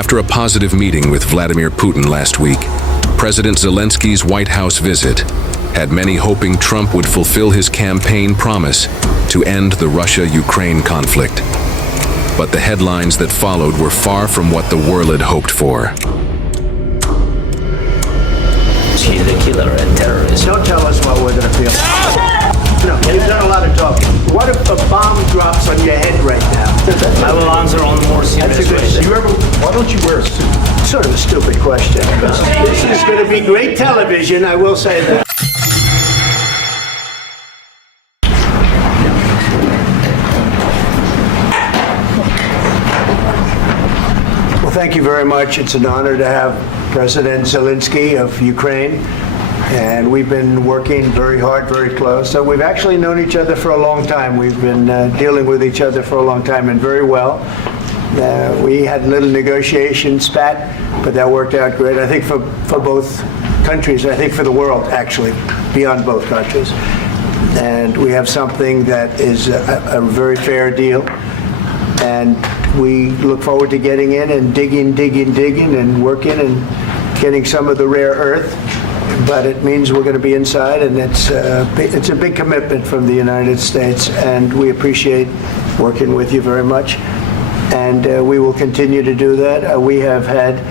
After a positive meeting with Vladimir Putin last week, President Zelensky's White House visit had many hoping Trump would fulfill his campaign promise to end the Russia-Ukraine conflict. But the headlines that followed were far from what the world had hoped for. She's a killer and terrorist. Don't tell us what we're going to feel. No, you've done a lot of talking. What if a bomb drops on your head right now? I will answer on more serious ways. Why don't you wear a suit? Sort of a stupid question. This is going to be great television, I will say that. Well, thank you very much. It's an honor to have President Zelensky of Ukraine. And we've been working very hard, very close. So we've actually known each other for a long time. We've been dealing with each other for a long time and very well. We had a little negotiation spat, but that worked out great. I think for both countries, I think for the world, actually, beyond both countries. And we have something that is a very fair deal. And we look forward to getting in and digging and working and getting some of the rare earth. But it means we're going to be inside, and it's a big commitment from the United States, and we appreciate working with you very much. And we will continue to do that. We have had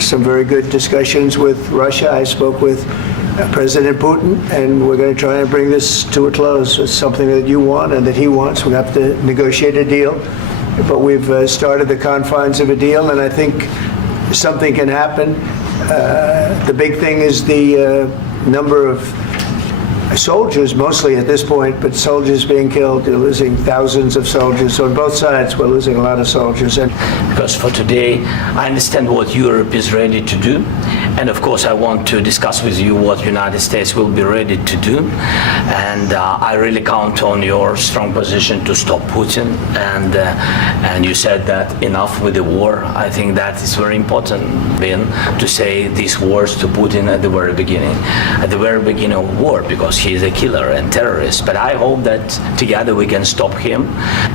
some very good discussions with Russia. I spoke with President Putin, and we're going to try and bring this to a close. It's something that you want and that he wants. We have to negotiate a deal, but we've started the confines of a deal, and I think something can happen. The big thing is the number of soldiers, mostly at this point, but soldiers being killed. They're losing thousands of soldiers. So on both sides, we're losing a lot of soldiers. And because for today, I understand what Europe is ready to do. And of course, I want to discuss with you what the United States will be ready to do. And I really count on your strong position to stop Putin. And you said that enough with the war. I think that is very important, Ben, to say these words to Putin at the very beginning of war, because he is a killer and terrorist. But I hope that together we can stop him.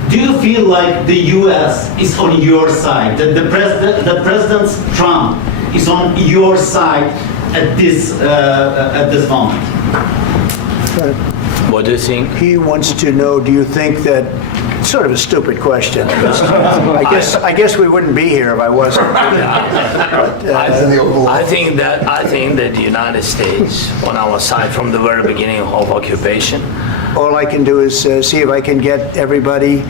Do you feel like the U.S. is on your side, that the President Trump is on your side at this moment? What do you think? he wants to know, do you think that, sort of a stupid question. I guess we wouldn't be here if I wasn't. I think that the United States on our side from the very beginning of occupation. All I can do is see if I can get everybody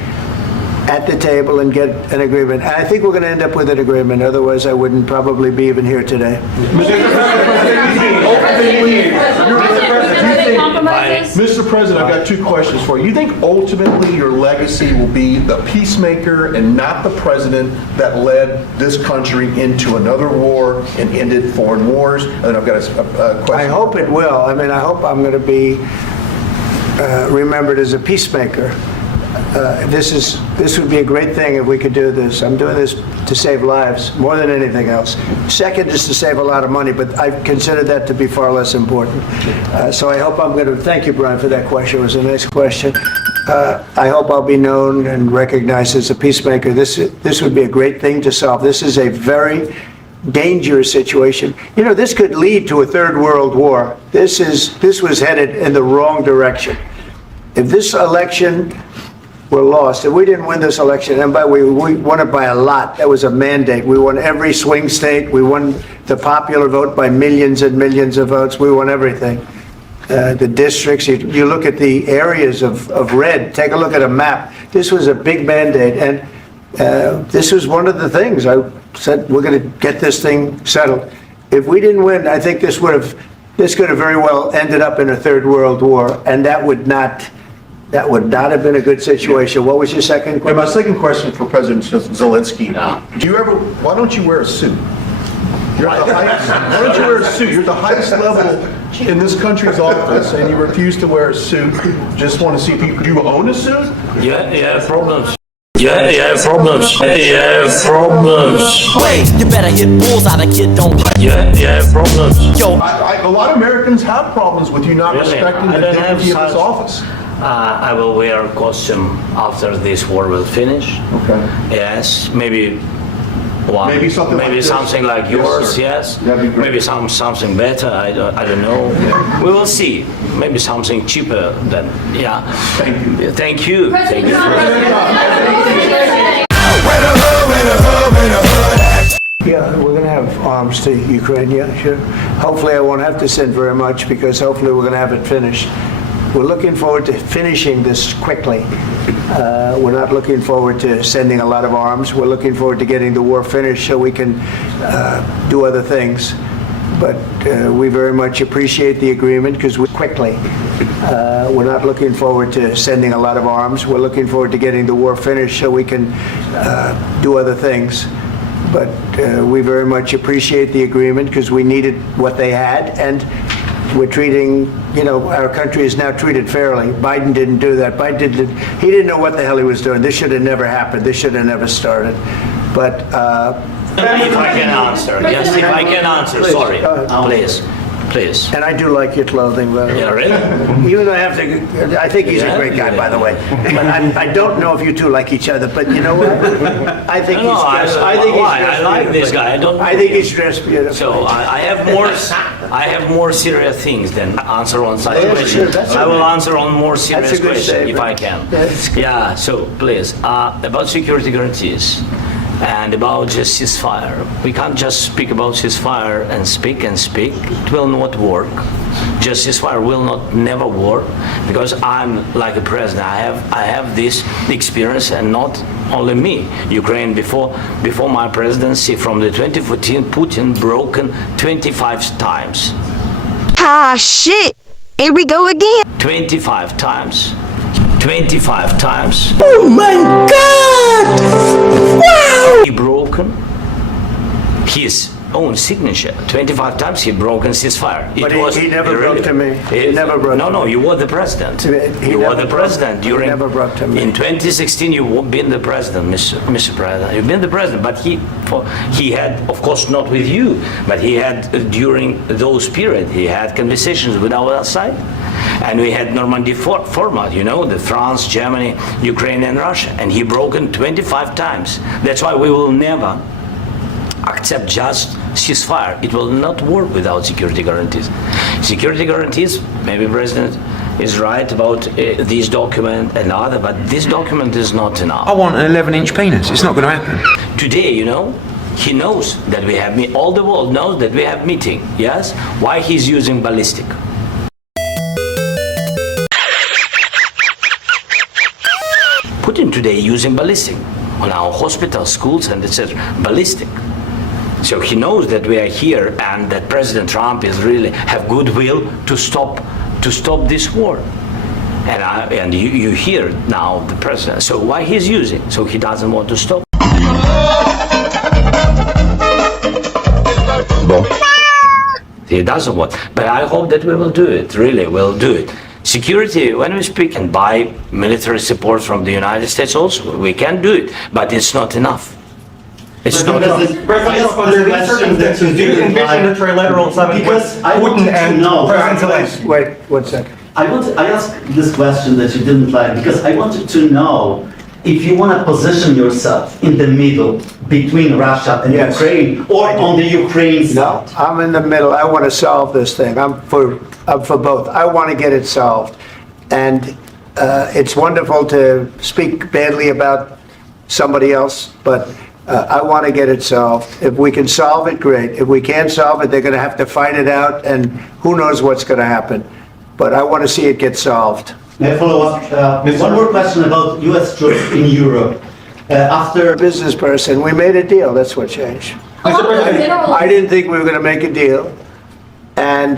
at the table and get an agreement. And I think we're going to end up with an agreement. Otherwise, I wouldn't probably be even here today. Mr. President, I've got two questions for you. You think ultimately your legacy will be the peacemaker and not the president that led this country into another war and ended foreign wars? And I've got a question. I hope it will. I mean, I hope I'm going to be remembered as a peacemaker. This would be a great thing if we could do this. I'm doing this to save lives more than anything else. Second is to save a lot of money, but I consider that to be far less important. So I hope I'm going to, thank you, Brian, for that question. It was a nice question. I hope I'll be known and recognized as a peacemaker. This would be a great thing to solve. This is a very dangerous situation. You know, this could lead to a third world war. This was headed in the wrong direction. If this election were lost, if we didn't win this election, and we won it by a lot, that was a mandate. We won every swing state. We won the popular vote by millions and millions of votes. We won everything. The districts, you look at the areas of red, take a look at a map. This was a big mandate, and this was one of the things I said, we're going to get this thing settled. If we didn't win, I think this could have very well ended up in a third world war, and that would not have been a good situation. What was your second question? And my second question for President Zelensky. Why don't you wear a suit? Why don't you wear a suit? You're at the highest level in this country's office, and you refuse to wear a suit. Just want to see if do you own a suit? Yeah, problems. Yeah, problems. Wait, you better hit bullseye, the kid don't play. Yeah, problems. Yo, A lot of Americans have problems with you not Really? respecting I the don't have dignity of this such- office. I will wear a costume after this war will finish. Okay. Yes, maybe one. Maybe something like maybe this. something like Yes, yours, sir. yes. That'd be great. Maybe something better. I don't know. We will see. Maybe something cheaper than yeah. Thank you. Thank you. Thank you. Yeah, we're going to have arms to Ukraine, yeah, sure. Hopefully I won't have to send very much because hopefully we're going to have it finished. We're looking forward to finishing this quickly. We're not looking forward to sending a lot of arms. We're looking forward to getting the war finished so we can do other things. But we very much appreciate the agreement because we're quickly. We're not looking forward to sending a lot of arms. We're looking forward to getting the war finished so we can do other things. But we very much appreciate the agreement because we needed what they had, and we're treating, our country is now treated fairly. Biden didn't do that. He didn't know what the hell he was doing. This should have never happened. This should have never started. But If I can answer, yes, if I can answer, sorry, please. and I do like your clothing, by the way. Yeah, really? Even though I think he's a great guy, by the way. But I don't know if you two like each other. But you know what? I think No, he's dressed. I like this guy. I don't. I think he's dressed beautifully. So I have more serious things than answer on such Yeah, questions. sure, that's I will okay. answer on more That's serious a good questions if statement. I can. That's good. Yeah. So please, about security guarantees and about just ceasefire. We can't just speak about ceasefire and speak and speak. It will not work. Just ceasefire will never work because I'm like a president. I have this experience, and not only me. Ukraine before my presidency, from the 2014, Putin broken 25 times. Ah, shit. Here we go again. 25 times. 25 times. Oh my god! Wow! He broken his own signature. 25 times he broken ceasefire. But he never broke to me. He never broke No, to no, me. you were the president. He You were never the broke- president he during. never broke to me. In 2016, you've been the president, Mr. President. You've been the president, but he had, of course, not with you, but he had during those period, he had conversations with our side. And we had Normandy format, the France, Germany, Ukraine, and Russia. And he broken 25 times. That's why we will never accept just ceasefire. It will not work without security guarantees. Security guarantees, maybe President is right about this document and other, but this document is not enough. I want an 11-inch penis. It's not going to happen. Today, he knows that we have all the world knows that we have meeting. Yes, why he's using ballistic? Putin today using ballistic on our hospitals, schools, and etc. Ballistic. So he knows that we are here and that President Trump is really have goodwill to stop this war. And you hear now the president. So why he's using? So he doesn't want to stop. He doesn't want. But I hope that we will do it. Really, we'll do it. Security, when we speak and buy military support from the United States also, we can do it, but it's not enough. It's not enough. President, under these circumstances, do you envision a trilateral summit with Because I want Putin to and know. President Zelensky? Wait 1 second. I asked this question that you didn't like because I wanted to know if you want to position yourself in the middle between Russia and Yes. Ukraine or on the Ukraine No, side. I'm in the middle. I want to solve this thing. I'm for both. I want to get it solved. And it's wonderful to speak badly about somebody else, but I want to get it solved. If we can solve it, great. If we can't solve it, they're going to have to fight it out, and who knows what's going to happen. But I want to see it get solved. May I follow up? One more question about U.S. troops in Europe. After Business person, we made a deal. That's what changed. Mr. President, I didn't think we were going to make a deal, and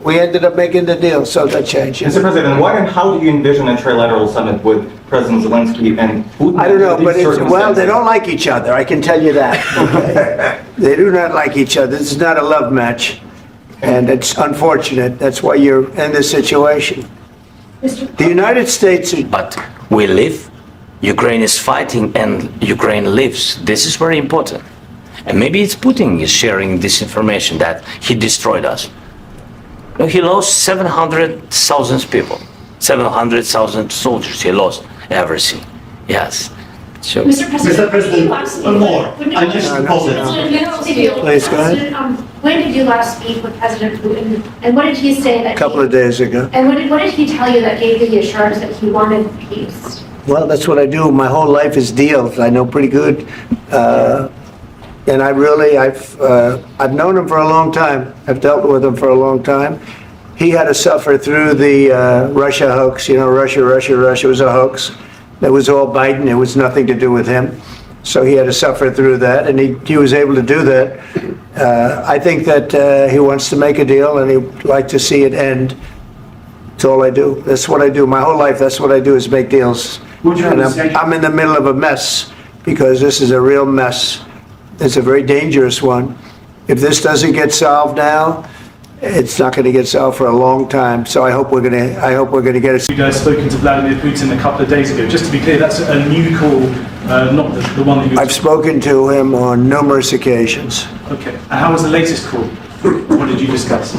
we ended up making the deal, so that changed. Mr. President, why and how do you envision a trilateral summit with President Zelensky and Putin? I don't know, under but these well, they circumstances? don't like each other, I can tell you that. Okay? They do not like each other. This is not a love match, and it's unfortunate. That's why you're in this situation. The United States, But we live, Ukraine is fighting, and Ukraine lives. This is very important. And maybe it's Putin is sharing this information that he destroyed us. No, he lost 700,000 people, 700,000 soldiers. He lost everything. Yes. So, Mr. President, Mr. President, one more. I mentioned Poland. Please, go ahead. When did you last speak with President Putin, and what did he say that? A couple of days ago. And what did he tell you that gave you the assurance that he wanted peace? Well, that's what I do. My whole life is deals. I know pretty good. And I've known him for a long time. I've dealt with him for a long time. He had to suffer through the Russia hoax. You know, Russia was a hoax. It was all Biden. It was nothing to do with him. So he had to suffer through that, and he was able to do that. I think that he wants to make a deal, and he'd like to see it end. That's all I do. That's what I do. My whole life, that's what I do, is make deals. And I'm in the middle of a mess, because this is a real mess. It's a very dangerous one. If this doesn't get solved now, it's not going to get solved for a long time. So I hope we're going to get it. You guys spoken to Vladimir Putin a couple of days ago. Just to be clear, that's a new call, not the one that you. I've spoken to him on numerous occasions. Okay. And how was the latest call? What did you discuss?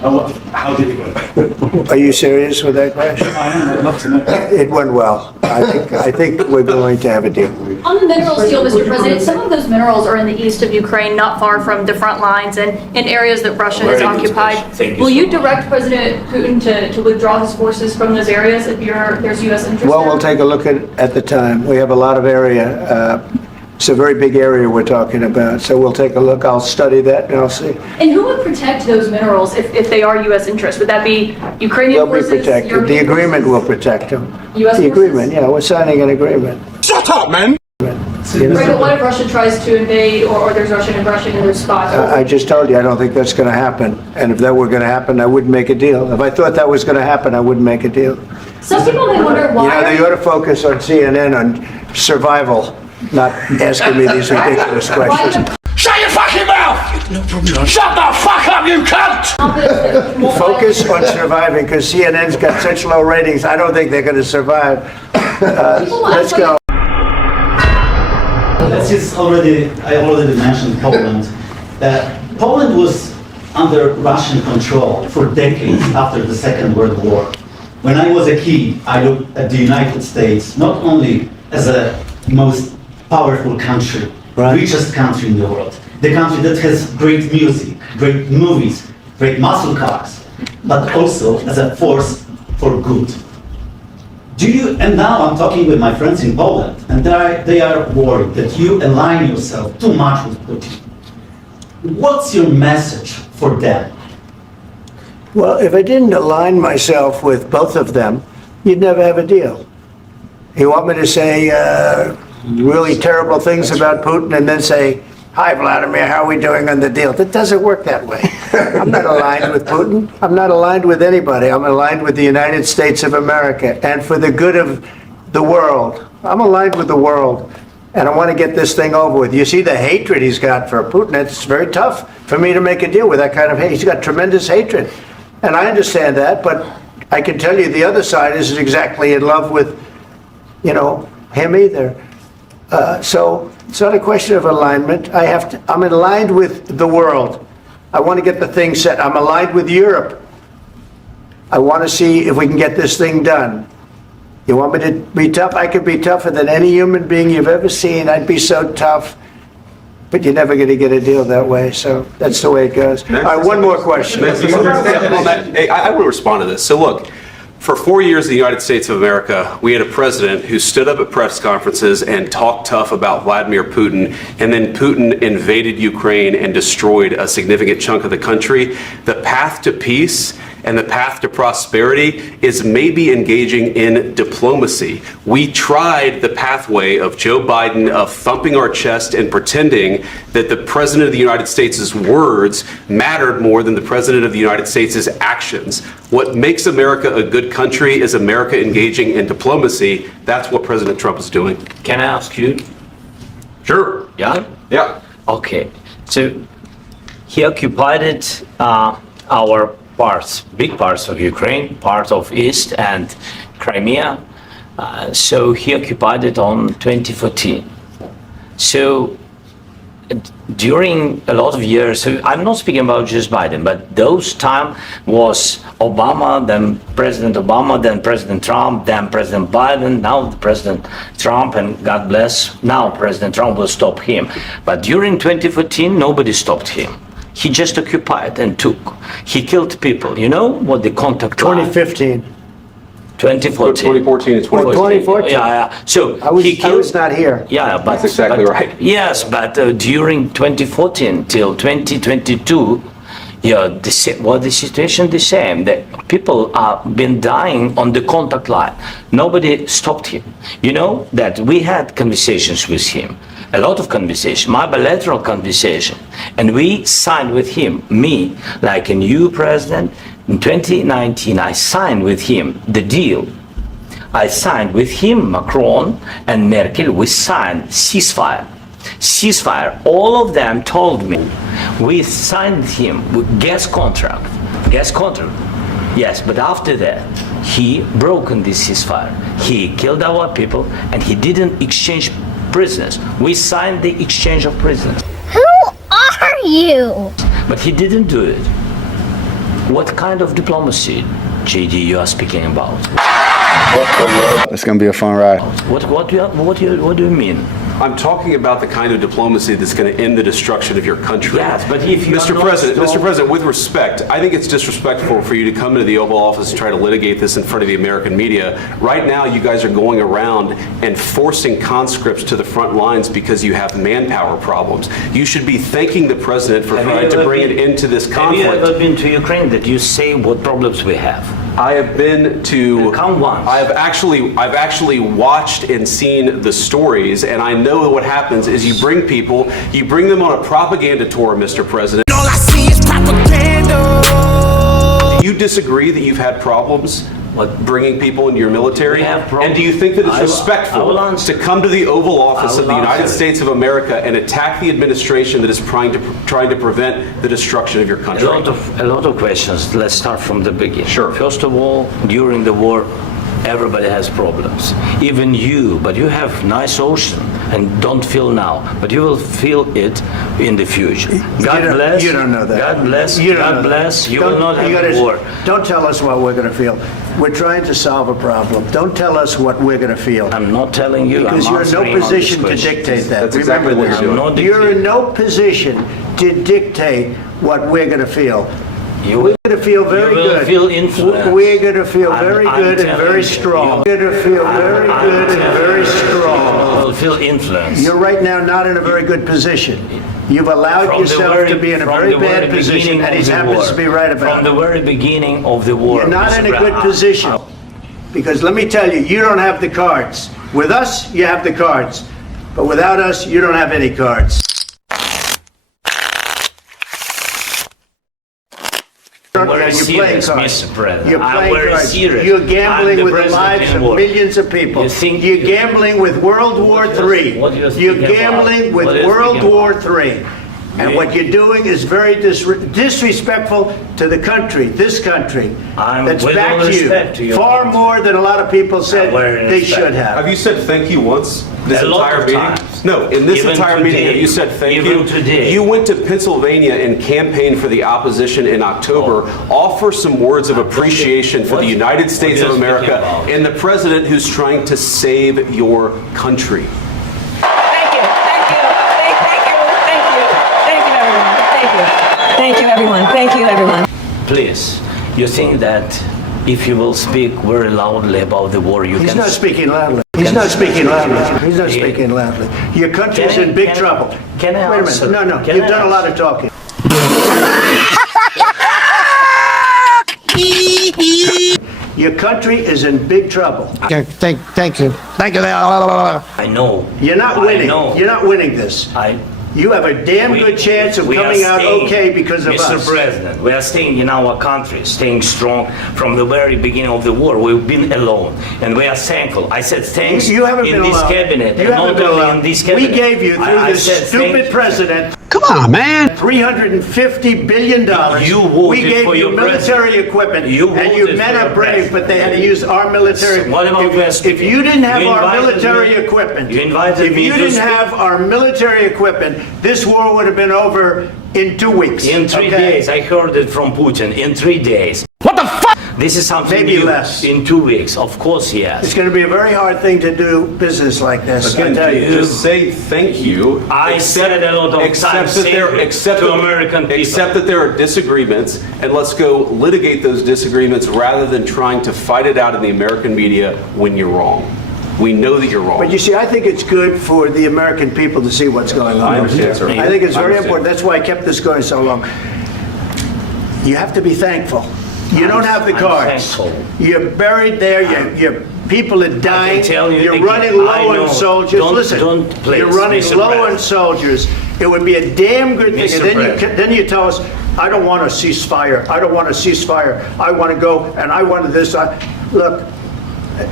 How did it go? Are you serious with that question? I am. I'd love to know. It went well. I think we're going to have a deal. On the minerals deal, Mr. President, some of those minerals are in the east of Ukraine, not far from the front lines and in areas that Russia has occupied. Will you direct President Putin to withdraw his forces from those areas if there's U.S. interest Well, there? we'll take a look at the time. We have a lot of area. It's a very big area we're talking about. So we'll take a look. I'll study that and I'll see. And who would protect those minerals if they are U.S. interests? Would that be Ukrainian They'll be forces? protected. The European agreement forces? will protect them. U.S. The forces? agreement, yeah, we're signing an agreement. Shut up, man! You know? Right, but what if Russia tries to invade or there's Russian aggression in those spots? I just told you, I don't think that's going to happen. And if that were going to happen, I wouldn't make a deal. If I thought that was going to happen, I wouldn't make a deal. Some people may wonder why. You know, they ought to focus on CNN on survival, not asking me these ridiculous questions. Shut your fucking mouth! No problem. Shut the fuck up, you cunt! Focus on surviving, because CNN's got such low ratings, I don't think they're going to survive. Let's go. I already mentioned Poland. Poland was under Russian control for decades after the Second World War. When I was a kid, I looked at the United States not only as a most powerful country, richest country in the world, the country that has great music, great movies, great muscle cars, but also as a force for good. And now I'm talking with my friends in Poland, and they are worried that you align yourself too much with Putin. What's your message for them? Well, if I didn't align myself with both of them, you'd never have a deal. You want me to say really terrible things about Putin and then say, "Hi, Vladimir, how are we doing on the deal?" That doesn't work that way. I'm not aligned with Putin. I'm not aligned with anybody. I'm aligned with the United States of America and for the good of the world. I'm aligned with the world, and I want to get this thing over with. You see the hatred he's got for Putin. It's very tough for me to make a deal with that kind of hate. He's got tremendous hatred, and I understand that, but I can tell you the other side isn't exactly in love with, him either. So it's not a question of alignment. I'm aligned with the world. I want to get the thing set. I'm aligned with Europe. I want to see if we can get this thing done. You want me to be tough? I could be tougher than any human being you've ever seen. I'd be so tough. But you're never going to get a deal that way. So that's the way it goes. All right, one more question. I want to respond to this. So look, for 4 years in the United States of America, we had a president who stood up at press conferences and talked tough about Vladimir Putin, and then Putin invaded Ukraine and destroyed a significant chunk of the country. The path to peace and the path to prosperity is maybe engaging in diplomacy. We tried the pathway of Joe Biden of thumping our chest and pretending that the President of the United States' words mattered more than the President of the United States' actions. What makes America a good country is America engaging in diplomacy. That's what President Trump is doing. Can I ask you? Sure. Yeah? Yeah. Okay. So he occupied our big parts of Ukraine, part of East and Crimea. So he occupied it on 2014. So during a lot of years, so I'm not speaking about just Biden, but those time was Obama, then President Obama, then President Trump, then President Biden, now President Trump, and God bless, now President Trump will stop him. But during 2014, nobody stopped him. He just occupied and took. He killed people. You know what the contact line? 2015. 2014. 2014 and 2014. 2014. Yeah. So I was not here. Yeah, but That's exactly but- right. Yes, but during 2014 till 2022, yeah, the situation the same. That people are been dying on the contact line. Nobody stopped him. You know that we had conversations with him, a lot of conversation, my bilateral conversation, and we signed with him. Me, like a new president, in 2019, I signed with him the deal. I signed with him, Macron and Merkel. We signed ceasefire. All of them told me we signed him with gas contract. Yes, but after that he broken this ceasefire. He killed our people and he didn't exchange prisoners. We signed the exchange of prisoners. Who are you? But he didn't do it. What kind of diplomacy, JD, you are speaking about? It's gonna be a fun ride. What do you mean? I'm talking about the kind of diplomacy that's going to end the destruction of your country. Yes, but if you Mr. are not President, strong- Mr. President, with respect, I think it's disrespectful for you to come into the Oval Office and try to litigate this in front of the American media. Right now, you guys are going around and forcing conscripts to the front lines because you have manpower problems. You should be thanking the President for trying to bring an end to this conflict. Have you ever been to Ukraine that you say what problems we have? I have been to. Come once. I've actually watched and seen the stories, and I know what happens is you bring them on a propaganda tour, Mr. President. All I see is propaganda. Do you disagree that you've had problems bringing people into your military? We have problems. And do you think that it's I will respectful answer. to come to the Oval Office I of the will United answer. States of America and attack the administration that is trying to prevent the destruction of your country? A lot of questions. Let's start from the beginning. Sure. First of all, during the war, everybody has problems. Even you, but you have nice ocean and don't feel now, but you will feel it in the future. God bless. You don't know that. God bless. You don't know God that. bless. You Don't- will not you have gotta- a war. Don't tell us what we're going to feel. We're trying to solve a problem. Don't tell us what we're going to feel. I'm not telling you. Because I'm you're in answering no on this position to question. dictate that. That's exactly Remember what this. you're doing. I'm not You're in dictating. no position to dictate what we're going to feel. You We're going to feel very will good. feel influenced. We're going to feel I'm- very I'm good and telling very you. strong. We're going to feel very good and very strong. You will feel influence. You're right now not in a very good position. You've allowed From the yourself very- to be in a from very the very bad position, beginning and of he the happens war. to be right about From the it. very beginning of the war. You're not in a Mr. good Brown. position. Because let me tell you, you don't have the cards. With us, you have the cards. But without us, you don't have any cards. We're You're serious, playing cards. Mr. President. You're I'm playing very cards. serious. You're I'm gambling the with the president lives in of war. millions of people. You think- You're gambling with World War III. What you're You're speaking gambling about? with What are you World speaking War about? III. And what you're doing is very disrespectful to the country, this country, I'm that's with all backed respect to you your far country. more than a lot of people said very they respect. should have. Have you said thank you once this A lot entire of meeting? times. No, in this Even entire meeting, have today. you said thank you? Even today. You went to Pennsylvania and campaigned for the opposition in October. Offer some words of appreciation for the United States of you're speaking America about? and the president who's trying to save your country. Thank you, everyone. Please, you think that if you will speak very loudly about the war, you He's can... not speaking loudly. He's not speaking loudly. He's not speaking loudly. Your country's in big trouble. Can I Wait a answer? minute. No, Can you've I done a lot answer? of talking. Your country is in big trouble. Thank you. I know. You're not I winning. know. You're not winning this. You have a damn good chance of we are coming out staying, okay because of Mr. us. President, we are staying in our country, staying strong from the very beginning of the war. We've been alone, and we are thankful. I said thanks You haven't in been this alone. cabinet, You and haven't not been only alone. in this cabinet. We gave you through I this said stupid thank- president Come on, man. $350 billion. You voted we gave for you your military president. equipment, You and you voted men for are your brave, president. but they had to use our military. What about Vance? If you didn't have You our invited military me- equipment, you invited if me you to didn't speak. have our military equipment, this war would have been over in 2 weeks. In 3 okay? days, I heard it from Putin. In 3 days. What the fuck? This is something Maybe new. less. In 2 weeks, of course, It's yes. going to be a very hard thing to do business like this. Again, I tell you. just say thank you. I said it a lot of times to American people. Accept that there are disagreements, and let's go litigate those disagreements rather than trying to fight it out in the American media when you're wrong. We know that you're wrong. But you see, I think it's good for the American people to see what's going on. I understand, sir. I think it's I very understand. important. That's why I kept this going so long. You have to be thankful. You don't have the I'm cards. thankful. You're buried there. Your people are dying. tell you You're again, running I low know. on soldiers. Don't- Listen, don't please, you're running Mr. low President. on soldiers. It would be a damn good thing. Mr. And President. then you tell us, I don't want a ceasefire. I don't want a ceasefire. I want to go and I want this. Look.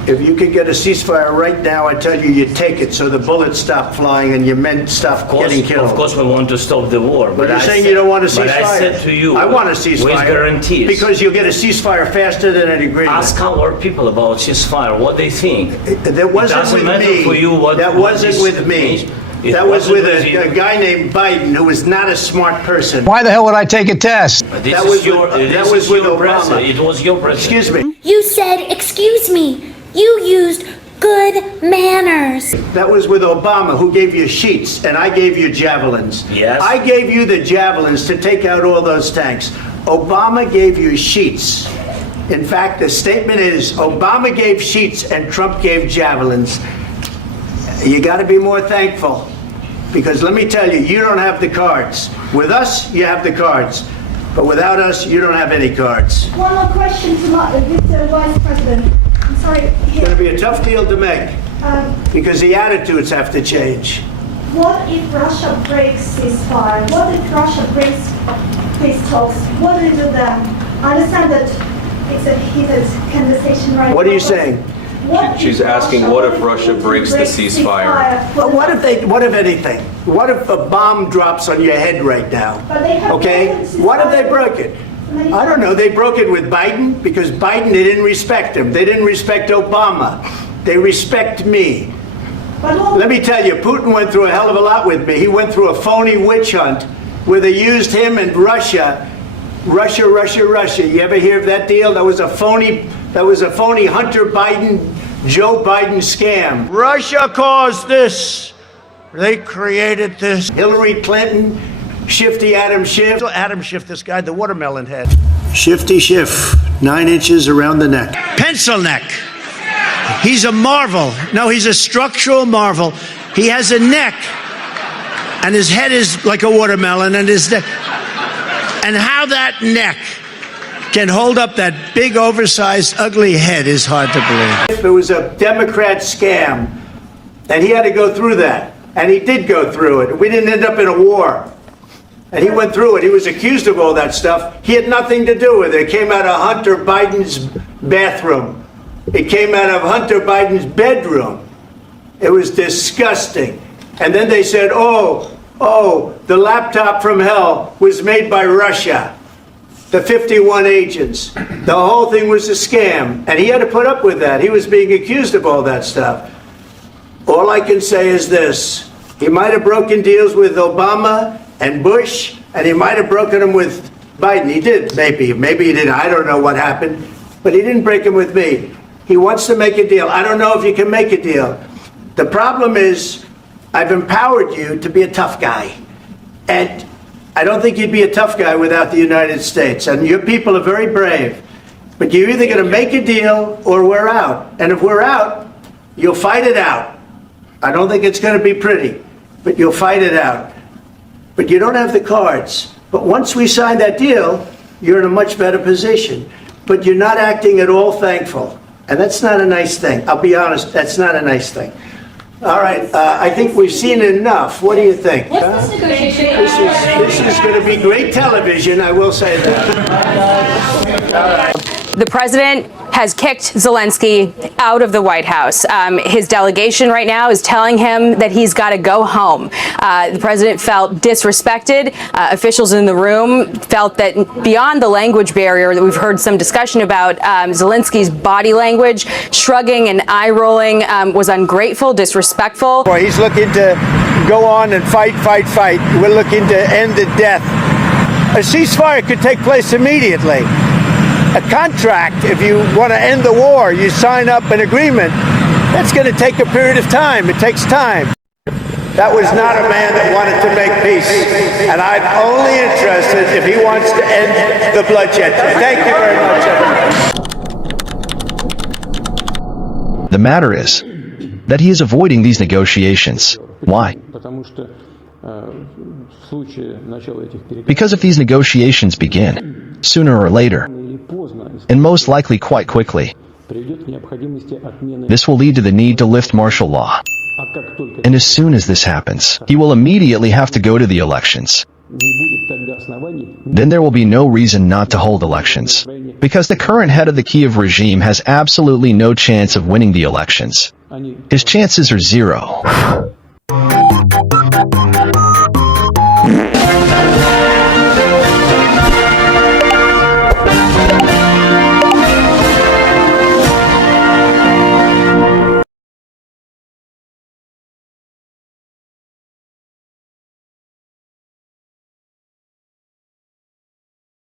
If you could get a ceasefire right now, I tell you, you'd take it so the bullets stop flying and your men stop getting killed. Of course, we want to stop the war. But you're I saying said- you don't want a ceasefire. But I said to you, I want a ceasefire. with guarantees. Because you'll get a ceasefire faster than an agreement. Ask our people about ceasefire, what they think. That wasn't doesn't with matter me. for you what- That what wasn't is- with me. It That was wasn't with with you. a guy named Biden who was not a smart person. Why the hell would I take a test? This That is was your, with- that this was is with your Obama. president. It was your president. Excuse me. You said, excuse me, you used good manners. That was with Obama, who gave you sheets, and I gave you javelins. Yes. I gave you the javelins to take out all those tanks. Obama gave you sheets. In fact, the statement is Obama gave sheets and Trump gave javelins. You got to be more thankful, because let me tell you, you don't have the cards. With us, you have the cards. But without us, you don't have any cards. One more question to Mr. Vice President. I'm sorry. It's going to be a tough deal to make, Um, because the attitudes have to change. What if Russia breaks ceasefire? What if Russia breaks peace talks? What do you do then? I understand that it's a heated conversation right now. What are you but saying? what if She's asking, what if Russia breaks the ceasefire? But what if anything? What if a bomb drops on your head right now? But they have Okay? broken ceasefire. What if they broke it? I don't know. They broke it with Biden because Biden, they didn't respect him. They didn't respect Obama. They respect me. Let me tell you, Putin went through a hell of a lot with me. He went through a phony witch hunt where they used him and Russia. Russia. You ever hear of that deal? That was a phony Hunter Biden, Joe Biden scam. Russia caused this. They created this. Hillary Clinton, Shifty Adam Schiff. Adam Schiff, this guy, the watermelon head. Shifty Schiff, 9 inches around the neck. Pencil neck. He's a marvel. No, he's a structural marvel. He has a neck, and his head is like a watermelon, and his neck. And how that neck can hold up that big, oversized, ugly head is hard to believe. It was a Democrat scam, and he had to go through that. And he did go through it. We didn't end up in a war. And he went through it. He was accused of all that stuff. He had nothing to do with it. It came out of Hunter Biden's bathroom. It came out of Hunter Biden's bedroom. It was disgusting. And then they said, oh, the laptop from hell was made by Russia. The 51 agents. The whole thing was a scam. And he had to put up with that. He was being accused of all that stuff. All I can say is this. He might have broken deals with Obama and Bush, and he might have broken them with Biden. He did, maybe. Maybe he didn't. I don't know what happened. But he didn't break them with me. He wants to make a deal. I don't know if you can make a deal. The problem is, I've empowered you to be a tough guy. And I don't think you'd be a tough guy without the United States. And your people are very brave. But you're either going to make a deal or we're out. And if we're out, you'll fight it out. I don't think it's going to be pretty, but you'll fight it out. But you don't have the cards. But once we sign that deal, you're in a much better position. But you're not acting at all thankful. And that's not a nice thing. I'll be honest, that's not a nice thing. All right, I think we've seen enough. What do you think? Huh? This is going to be great television, I will say that. The president has kicked Zelensky out of the White House. His delegation right now is telling him that he's got to go home. The president felt disrespected. Officials in the room felt that beyond the language barrier that we've heard some discussion about, Zelensky's body language, shrugging and eye rolling, was ungrateful, disrespectful. Well, he's looking to go on and fight. We're looking to end the death. A ceasefire could take place immediately. A contract, if you want to end the war, you sign up an agreement. That's going to take a period of time. It takes time. That was not a man that wanted to make peace. And I'm only interested if he wants to end the bloodshed. Thank you very much, everybody. The matter is that he is avoiding these negotiations. Why? Because if these negotiations begin, sooner or later, and most likely quite quickly, this will lead to the need to lift martial law. And as soon as this happens, he will immediately have to go to the elections. Then there will be no reason not to hold elections, because the current head of the Kiev regime has absolutely no chance of winning the elections. His chances are 0.